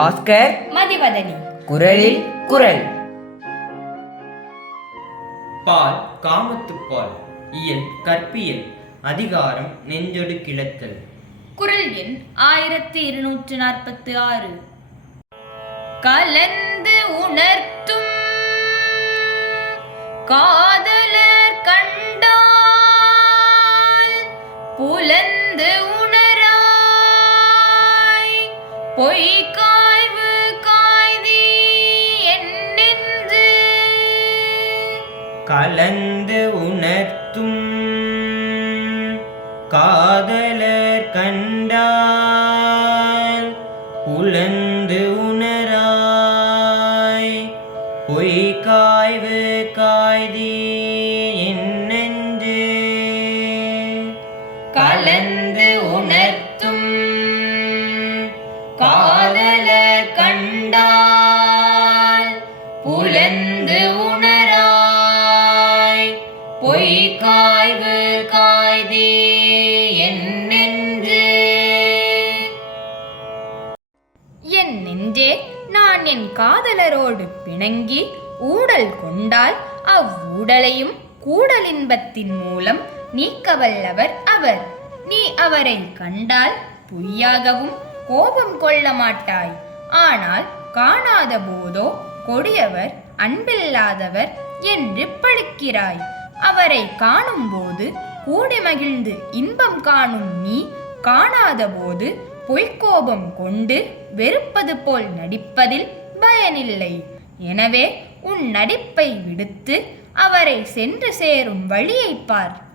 பாஸ்கர் மதிவதனி. குரலில் குரல். பால் காமத்துப்பால் இயல் கற்பியல் அதிகாரம் நெஞ்சொடு கிளத்தல். குரல் எண் ஆயிரத்தி இருநூற்று நாற்பத்தி ஆறு. கலந்து உணர்த்தும் காதலர் கண்டால் புலந்து உணராய் பொய்க்காய்வு கலந்து உணர்த்தும். காதலர் கண்டால் புலந்து உணராய். பொய் காய்வு காய்தி என்னென்று கலந்து உணர்த்தும். காதலர் கண்டால் புலந்து உணர் உணராய் பொய்க்காய்வு காய்தி என்னென்று? என் நெஞ்சே நான் என் காதலரோடு பிணங்கி ஊடல் கொண்டால் அவ்வூடலையும் கூடலின்பத்தின் மூலம் நீக்க வல்லவர் அவர். நீ அவரை கண்டால் பொய்யாகவும் கோபம் கொள்ள மாட்டாய். ஆனால் காணாத போதோ கொடியவர் அன்பில்லாதவர் என்று பழிக்கிறாய். அவரை காணும்போது கூடி மகிழ்ந்து இன்பம் காணும் நீ காணாத போது பொய்க்கோபம் கொண்டு வெறுப்பது போல் நடிப்பதில் பயனில்லை. எனவே உன் நடிப்பை விடுத்து அவரை சென்று சேரும் வழியைப் பார்.